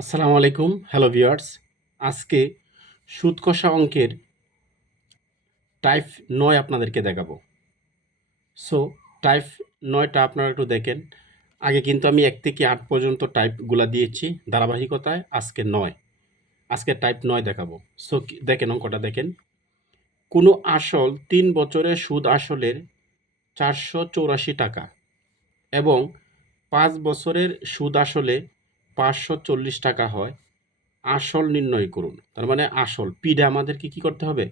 আসসালামু আলাইকুম। Hello viewers. আজকে সুদ কষা অঙ্কের টাইপ ৯ আপনাদেরকে দেখাবো। সো টাইপ ৯টা আপনারা একটু দেখেন। আগে কিন্তু আমি ১ থেকে ৮ পর্যন্ত টাইপগুলা দিয়েছি ধারাবাহিকতায়। আজকে ৯। আজকে টাইপ ৯ দেখাবো। সো দেখেন অঙ্কটা দেখেন। কোনো আসল ৩ বছরের সুদ আসলের ৪৮৪ টাকা এবং ৫ বছরের সুদ আসলে ৫৪০ টাকা হয়। আসল নির্ণয় করুন। তার মানে আসল পিটা আমাদেরকে কি করতে হবে?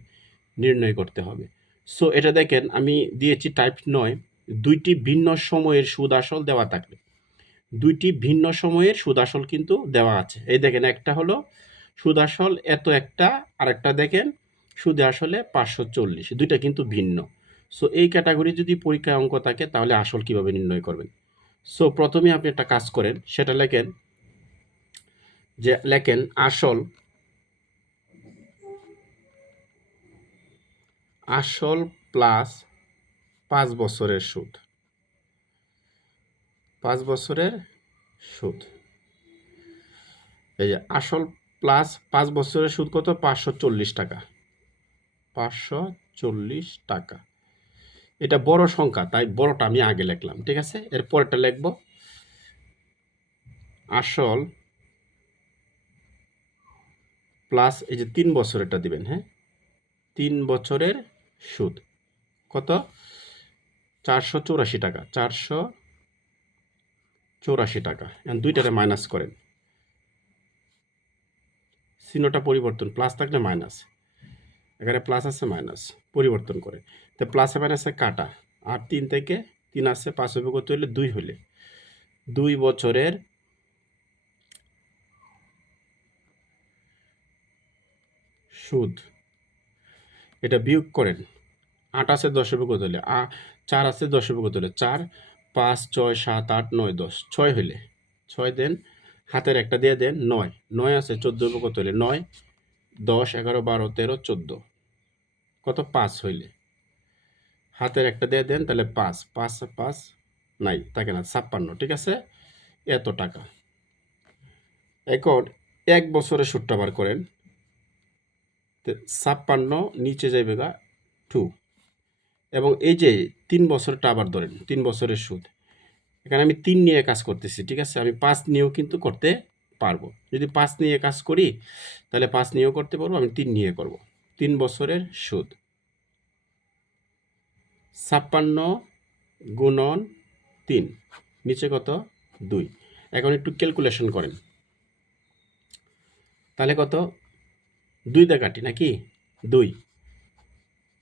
নির্ণয় করতে হবে। সো এটা দেখেন আমি দিয়েছি টাইপ ৯। ২টি ভিন্ন সময়ের সুদ আসল দেওয়া থাকবে। ২টি ভিন্ন সময়ের সুদ আসল কিন্তু দেওয়া আছে। এই দেখেন একটা হলো সুদ আসল এত একটা, আরেকটা দেখেন সুদে আসলে ৫৪০। ২টা কিন্তু ভিন্ন। সো এই ক্যাটাগরি যদি পরীক্ষায় অঙ্ক থাকে তাহলে আসল কিভাবে নির্ণয় করবেন? সো প্রথমে আপনি একটা কাজ করেন, সেটা লেখেন যে লেখেন আসল প্লাস ৫ বছরের সুদ। ৫ বছরের সুদ। এই যে আসল প্লাস ৫ বছরের সুদ কত? ৫৪০ টাকা। ৫৪০ টাকা। এটা বড় সংখ্যা, তাই বড়টা আমি আগে লিখলাম। ঠিক আছে? এর পরেরটা লিখব আসল প্লাস এই যে ৩ বছরেরটা দিবেন, হ্যাঁ? ৩ বছরের সুদ কত? ৪৮৪ টাকা। ৪৮৪ টাকা। এখন দুইটারে মাইনাস করেন। চিহ্নটা পরিবর্তন, প্লাস থাকলে মাইনাস। এখানে প্লাস আছে মাইনাস পরিবর্তন করে, তো প্লাসে মাইনাসে কাটা। আর ৩ থেকে ৩ আছে, ৫ হবে কত হলে ২ হলে ২ বছরের সুদ। এটা বিয়োগ করেন। ৮ আছে ১০ হবে কত হলে ৪ আছে ১০ হবে কত হলে ৪, ৫, ৬, ৭, ৮, ৯, ১০, ৬ হইলে ৬ দেন, হাতের একটা দিয়ে দেন ৯, ৯ আছে ১৪ হবে কত হলে ৯, ১০, ১১, ১২, ১৩, ১৪ কত ৫ হইলে হাতের একটা দিয়ে দেন, তাহলে ৫, ৫, ৫ নাই থাকে না ৫৬। ঠিক আছে? এত টাকা। এখন ১ বছরের সুদটা বার করেন। ৫৬ নিচে যাইবে গা 2, এবং এই যে ৩ বছরটা আবার ধরেন ৩ বছরের সুদ। এখানে আমি ৩ নিয়ে কাজ করতেছি। ঠিক আছে? আমি ৫ নিয়েও কিন্তু করতে পারবো। যদি ৫ নিয়ে কাজ করি তাহলে ৫ নিয়েও করতে পারবো, আমি ৩ নিয়ে করব। ৩ বছরের সুদ ৫৬ গুণন ৩, নিচে কত ২। এখন একটু ক্যালকুলেশন করেন। তাহলে কত ২ দিয়ে কাটি নাকি ২,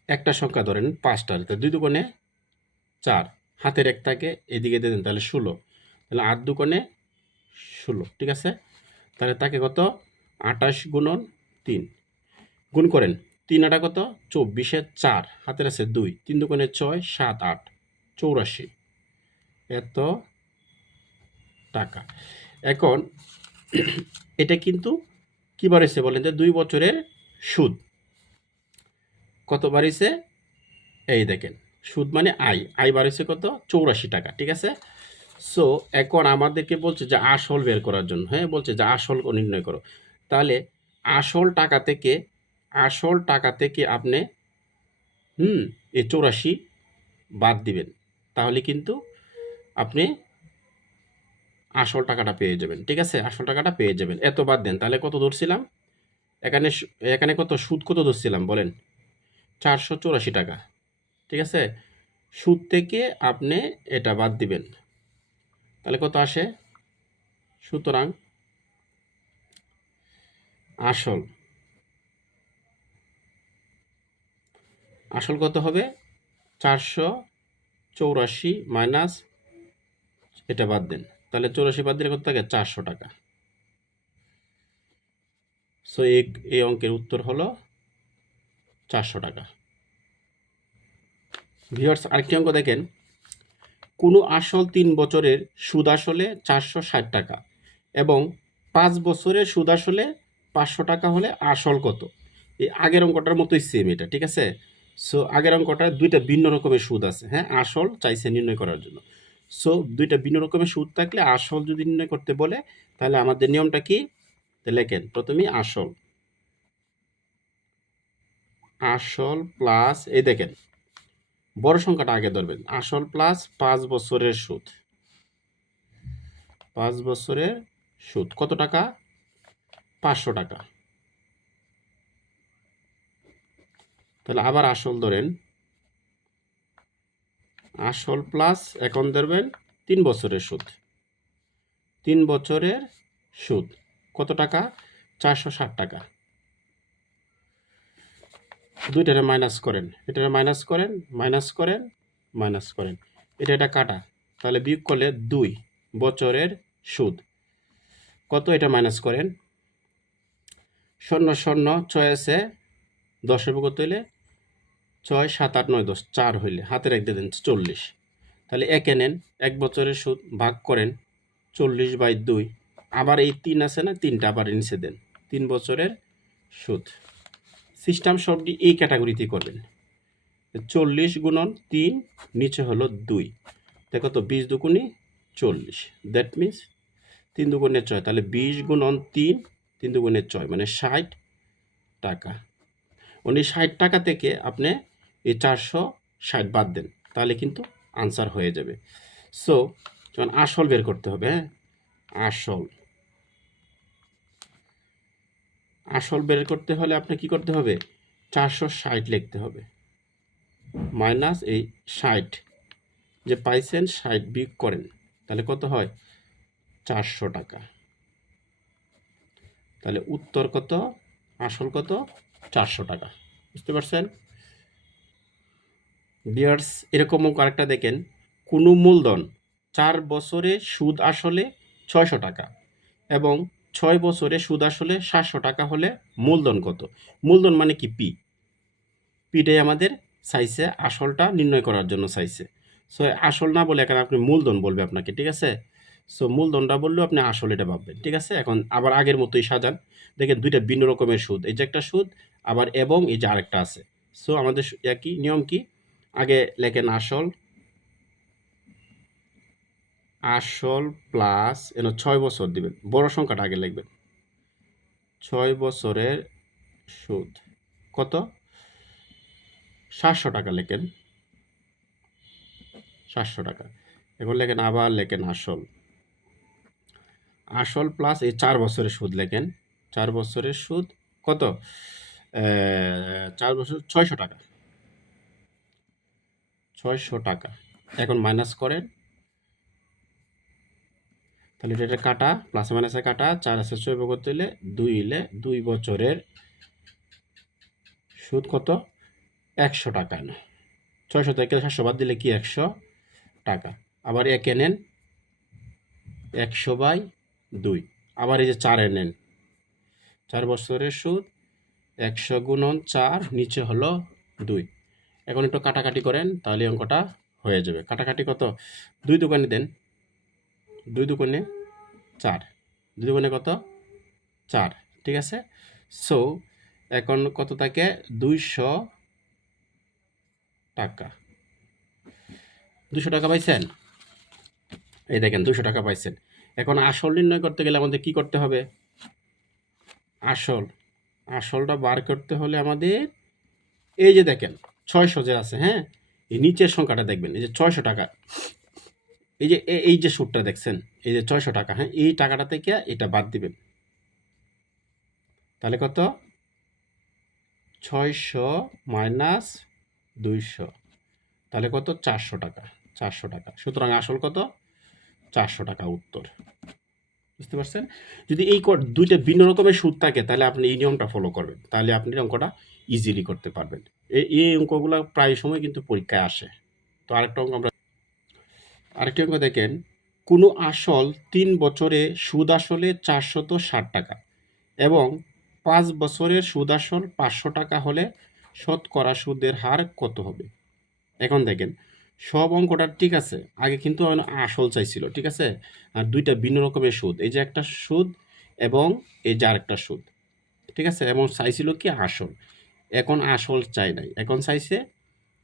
একটা সংখ্যা ধরেন ৫টার, তো ২ দুগুণে ৪, হাতের এক থাকে এদিকে দিয়ে দেন, তাহলে ১৬, তাহলে ৮ দুগুণে ১৬। ঠিক আছে? তাহলে তাকে কত ২৮ গুণন ৩ গুণ করেন। ৩ আটা কত ২৪, ৪ হাতের আছে ২, ৩ দুগুণে ৬, ৭, ৮, ৮৪ এত টাকা। এখন এটা কিন্তু কি বাড়িয়েছে বলেন যে ২ বছরের সুদ কত বাড়িয়েছে? এই দেখেন সুদ মানে আয় বাড়িয়েছে কত ৮৪ টাকা। ঠিক আছে? সো এখন আমাদেরকে বলছে যে আসল বের করার জন্য, হ্যাঁ, বলছে যে আসল নির্ণয় করো। তাহলে আসল টাকা থেকে আপনি এই ৮৪ বাদ দিবেন, তাহলে কিন্তু আপনি আসল টাকাটা পেয়ে যাবেন। ঠিক আছে? আসল টাকাটা পেয়ে যাবেন। এত বাদ দেন, তাহলে কত ধরছিলাম এখানে? এখানে কত সুদ কত ধরছিলাম বলেন? ৪৮৪ টাকা। ঠিক আছে? সুদ থেকে আপনি এটা বাদ দিবেন, তাহলে কত আসে? সুতরাং আসল আসল কত হবে? ৪৮৪ মাইনাস এটা বাদ দেন, তাহলে ৮৪ বাদ দিলে কত থাকে? ৪০০ টাকা। সো এই অঙ্কের উত্তর হলো ৪০০ টাকা। ভিউয়ার্স, আরেকটি অঙ্ক দেখেন। কোনো আসল ৩ বছরের সুদ আসলে ৪৬০ টাকা এবং ৫ বছরের সুদ আসলে ৫০০ টাকা হলে আসল কত? এই আগের অঙ্কটার মতোই সেম এটা। ঠিক আছে? সো আগের অঙ্কটায় ২টা ভিন্ন রকমের সুদ আছে, হ্যাঁ? আসল চাইছে নির্ণয় করার জন্য। সো ২টা ভিন্ন রকমের সুদ থাকলে আসল যদি নির্ণয় করতে বলে তাহলে আমাদের নিয়মটা কি? তো লেখেন প্রথমেই আসল, আসল প্লাস এই দেখেন বড় সংখ্যাটা আগে ধরবেন, আসল প্লাস 5 বছরের সুদ, 5 বছরের সুদ কত টাকা? 500 টাকা। তাহলে আবার আসল ধরেন, আসল প্লাস এখন ধরবেন 3 বছরের সুদ, 3 বছরের সুদ কত টাকা? 460 টাকা। দুইটারে মাইনাস করেন, এটারে মাইনাস করেন, মাইনাস করেন, মাইনাস করেন, এটা কাটা, তাহলে বিয়োগ করলে 2 বছরের সুদ কত? এটা মাইনাস করেন, 0 0 6 আছে 10 কত হইলে 6 7 8 9 10 4 হইলে হাতের এক দিয়ে দেন 40। তাহলে একে নেন, 1 বছরের সুদ ভাগ করেন 40/2, আবার এই 3 আছে না, 3টা আবার নিচে দেন, 3 বছরের সুদ। সিস্টেম সবটি এই ক্যাটাগরিতেই করবেন। 40 গুণন 3 নিচে হলো 2, দেখো তো 20 দুগুণে 40, দ্যাট মিনস 3 দুগুণে 6, তাহলে 20 গুণন 3, 3 দুগুণে 6 মানে 60 টাকা। উনি 60 টাকা থেকে আপনি এই 460 বাদ দেন, তাহলে কিন্তু আনসার হয়ে যাবে। সো যখন আসল বের করতে হবে, হ্যাঁ আসল, আসল বের করতে হলে আপনি কি করতে হবে? 460 লিখতে হবে, মাইনাস এই 60 যে পাইছেন 60 বিয়োগ করেন, তাহলে কত হয়? 400 টাকা। তাহলে উত্তর কত? আসল কত? 400 টাকা। বুঝতে পারছেন ভিউয়ার্স? এরকম আরেকটা দেখেন, কোনো মূলধন 4 বছরে সুদ আসলে 600 টাকা এবং 6 বছরে সুদ আসলে 700 টাকা হলে মূলধন কত? মূলধন মানে কি? পিটাই আমাদের চাইছে, আসলটা নির্ণয় করার জন্য চাইছে। সো আসল না বলে এখানে আপনি মূলধন বলবে আপনাকে, ঠিক আছে? সো মূলধনটা বললেও আপনি আসল এটা ভাববেন, ঠিক আছে? এখন আবার আগের মতোই সাজান, দেখেন দুইটা ভিন্ন রকমের সুদ, এই যে একটা সুদ আবার এবং এই যে আরেকটা আছে। সো আমাদের একই নিয়ম, কি আগে লেখেন আসল, আসল প্লাস 6 বছর দিবেন, বড় সংখ্যাটা আগে লিখবেন, 6 বছরের সুদ কত? 700 টাকা লেখেন, 700 টাকা। এখন লেখেন, আবার লেখেন আসল, আসল প্লাস এই 4 বছরের সুদ লেখেন, 4 বছরের সুদ কত? 4 বছর 600 টাকা, 600 টাকা। এখন মাইনাস করেন, তাহলে এটা কাটা, প্লাস মাইনাসে কাটা, 4 আছে 6 করতে হলে 2 হলে 2 বছরের সুদ কত? 100 টাকা না, 600 থেকে 700 বাদ দিলে কি 100 টাকা। আবার একে নেন 100/2, আবার এই যে 4 নেন, 4 বছরের সুদ 100 গুণন 4 নিচে হলো 2। এখন একটু কাটাকাটি করেন, তাহলে অঙ্কটা হয়ে যাবে। কাটাকাটি কত? 2 দোকানে দেন, 2 দোকানে 4, 2 দোকানে কত? 4, ঠিক আছে? সো এখন কত থাকে? 200 টাকা। 200 টাকা পাইছেন? এই দেখেন 200 টাকা পাইছেন। এখন আসল নির্ণয় করতে গেলে আমাদের কি করতে হবে? আসল, আসলটা বার করতে হলে আমাদের এই যে দেখেন 600 যে আছে, হ্যাঁ এই নিচের সংখ্যাটা দেখবেন, এই যে 600 টাকা, এই যে এই যে সুদটা দেখছেন, এই যে 600 টাকা, হ্যাঁ এই টাকাটা থেকে এটা বাদ দিবেন, তাহলে কত? 600 মাইনাস 200, তাহলে কত? 400 টাকা, 400 টাকা। সুতরাং আসল কত? 400 টাকা উত্তর। বুঝতে পারছেন? যদি এই দুইটা ভিন্ন রকমের সুদ থাকে, তাহলে আপনি এই নিয়মটা ফলো করবেন, তাহলে আপনি অঙ্কটা ইজিলি করতে পারবেন। এই অঙ্কগুলো প্রায় সময় কিন্তু পরীক্ষায় আসে। তো আরেকটা অঙ্ক আমরা, আরেকটি অঙ্ক দেখেন, কোনো আসল 3 বছরে সুদ আসলে 460 টাকা এবং 5 বছরের সুদ আসল 500 টাকা হলে শতকরা সুদের হার কত হবে? এখন দেখেন সব অঙ্কটা ঠিক আছে, আগে কিন্তু আসল চাইছিল, ঠিক আছে? আর দুইটা ভিন্ন রকমের সুদ, এই যে একটা সুদ এবং এই যে আরেকটা সুদ, ঠিক আছে? এবং চাইছিল কি আসল। এখন আসল চাই নাই, এখন চাইছে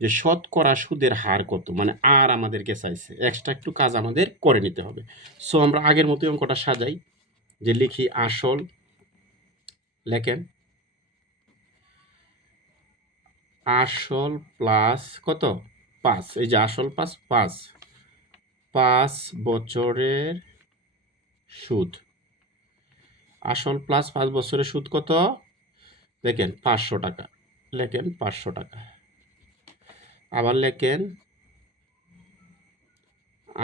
যে শতকরা সুদের হার কত, মানে আর আমাদেরকে চাইছে এক্সট্রা একটু কাজ আমাদের করে নিতে হবে। সো আমরা আগের মতোই অঙ্কটা সাজাই, যে লিখি আসল লেখেন আসল প্লাস কত 5, এই যে আসল প্লাস 5 বছরের সুদ। আসল প্লাস 5 বছরের সুদ কত দেখেন 500 টাকা, লেখেন 500 টাকা। আবার লেখেন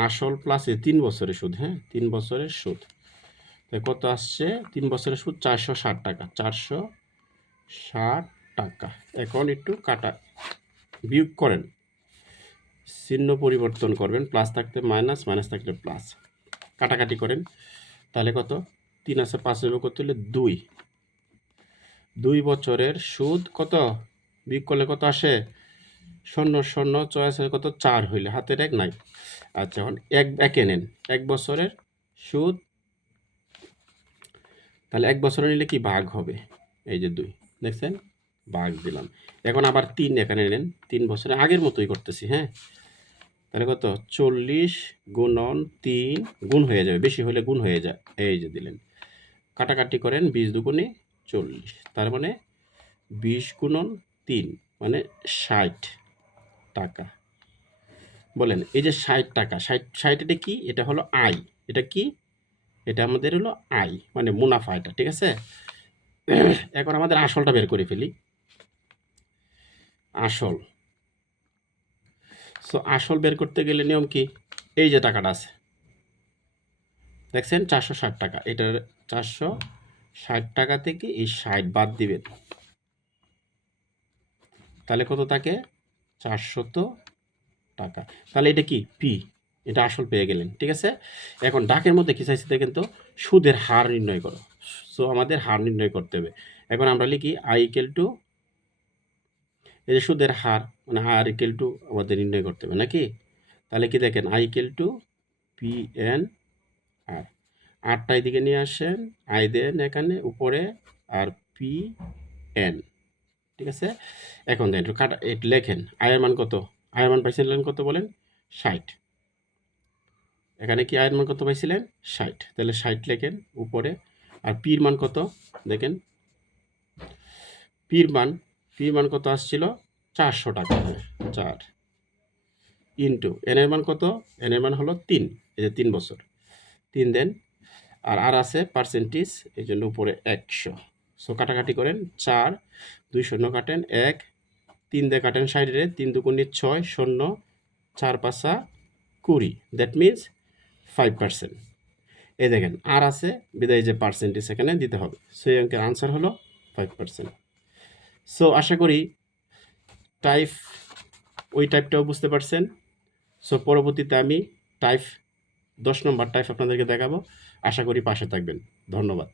আসল প্লাস 3 বছরের সুদ, হ্যাঁ 3 বছরের সুদ, তাই কত আসছে 3 বছরের সুদ 460 টাকা, 460 টাকা। এখন একটু কাটা বিয়োগ করেন, চিহ্ন পরিবর্তন করবেন, প্লাস থাকতে মাইনাস, মাইনাস থাকলে প্লাস, কাটাকাটি করেন, তাহলে কত 3 আছে 5 হলো কত হলে 2 বছরের সুদ কত বিয়োগ করলে কত আসে 0 0 চয়েস কত 4 হইলে হাতের 1 নাই। আচ্ছা এখন একে নেন 1 বছরের সুদ, তাহলে 1 বছরে নিলে কি ভাগ হবে, এই যে 2 দেখছেন ভাগ দিলাম। এখন আবার 3 এখানে নেন, 3 বছরে আগের মতোই করতেছি, হ্যাঁ তাহলে কত 40 গুণন 3 গুণ হয়ে যাবে, বেশি হলে গুণ হয়ে যায়, এই যে দিলেন। কাটাকাটি করেন 20 দুগুণে 40, তার মানে 20 গুণন 3 মানে 60 টাকা। বলেন এই যে 60 টাকা, 60 এটা কি, এটা হলো আয়, এটা কি, এটা আমাদের হলো আয় মানে মুনাফা এটা, ঠিক আছে। এখন আমাদের আসলটা বের করে ফেলি, আসল। সো আসল বের করতে গেলে নিয়ম কি, এই যে টাকাটা আছে দেখছেন 460 টাকা, এটার 460 টাকা থেকে এই 60 বাদ দিবেন, তাহলে কত থাকে 400 টাকা। তাহলে এটা কি পি, এটা আসল পেয়ে গেলেন, ঠিক আছে। এখন ডাকের মধ্যে কি চাইছে দেখেন তো, সুদের হার নির্ণয় করো। সো আমাদের হার নির্ণয় করতে হবে। এখন আমরা লিখি আই ইকুয়াল টু, এই যে সুদের হার মানে আর ইকুয়াল টু আমাদের নির্ণয় করতে হবে নাকি। তাহলে কি দেখেন I equal to P N R, আরটা এদিকে নিয়ে আসেন, আই দেন এখানে উপরে আর পি এন, ঠিক আছে। এখন দেন একটু কাটা একটু লেখেন আয়ের মান কত, আয়ের মান পাইছিলেন কত বলেন 60, এখানে কি আয়ের মান কত পাইছিলেন 60, তাহলে 60 লেখেন উপরে। আর পির মান কত দেখেন, পির মান কত আসছিল 400 টাকা, 4 ইন্টু এনের মান কত, এনের মান হলো 3, এই যে 3 বছর 3 দেন, আর আছে পার্সেন্টেজ এই জন্য উপরে 100। সো কাটাকাটি করেন 4 2 শূন্য কাটেন 1 3 দিয়ে কাটেন 60 3 দুগুণে 6 0 4 5 20, দ্যাট মিনস 5%। এই দেখেন আর আছে বিদায় যে পার্সেন্টেজ এখানে দিতে হবে, সো এই অঙ্কের আনসার হলো 5%। সো আশা করি টাইপ ওই টাইপটাও বুঝতে পারছেন। সো পরবর্তীতে আমি টাইপ 10 নম্বর টাইপ আপনাদেরকে দেখাবো, আশা করি পাশে থাকবেন। ধন্যবাদ।